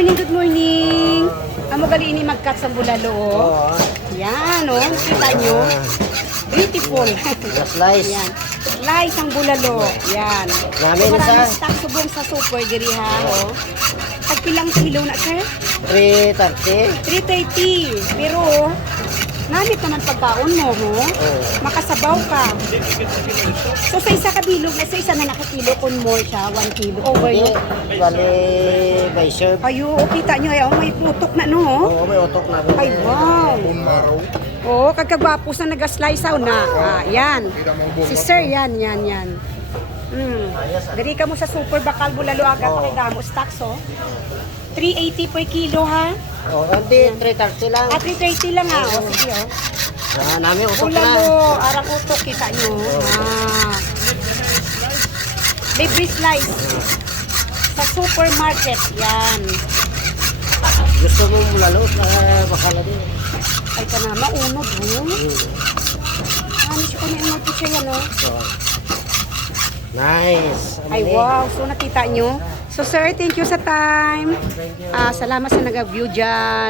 morning, good morning. Amo gali ini magkat sa bulalo. Oo. Yan, oh. Kita nyo. Beautiful. Slice. Yan. Slice ang bulalo. Yan. Namin Maraming sa stock subong sa super diri ha, oh. Pagpilang kilo na, sir? 330. 330. Pero, namit naman pagkaon mo, ho? Oo. Makasabaw ka. So, sa isa kabilog, sa isa na nakakilo kun more siya, 1 kilo. Over Hindi. yun. Bali, by serve. Ayo, kita nyo, ay, oh, may putok na, no? Oo, may utok na. Ay, wow. Oo, kagkagwapo sa nag-slice out na. Ah, yan. Si sir, yan. Dari ka mo sa super bakal bulalo aga Oo. pakigamo stocks, oh. 380 per kilo, ha? Oo, hindi, 330 lang. At 330 lang, ha? O, sige, oh. Namin utok na. Bulalo, arang utok, kita nyo. Ah. Libre slice. Sa supermarket, yan. Gusto mo mulalo sa bakala din. Ay, ka na, maunod, oh. Ano siya kung naunod ko siya yan, oh. Oo. Nice. Ay, wow. So, nakita nyo. So, sir, thank you sa time. Thank you. Salamat sa nag-view dyan.